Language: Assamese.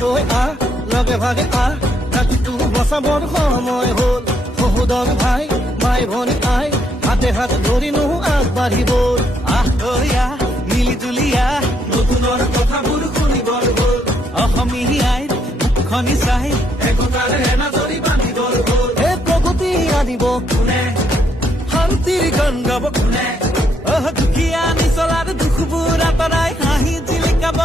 তই লগে ভাগে ৰাতিটো বচাবৰ সময় হ'ল সহোদৰ ভাই মাই ভনী আই হাতে হাত ধৰিনো আগবাঢ়িব তই মিলি তুলি নতুনৰ কথাবোৰ শুনিবৰ হ'ল অসমীয়াই মুখনি চাই একতাৰে এনাজৰি বান্ধিবৰ হ'ল এই প্ৰগতি আনিব কোনে শান্তিৰ গান গাব কোনে দুখীয়া নিচলাৰ দুখবোৰ আঁতৰাই হাঁহি জিলিকাব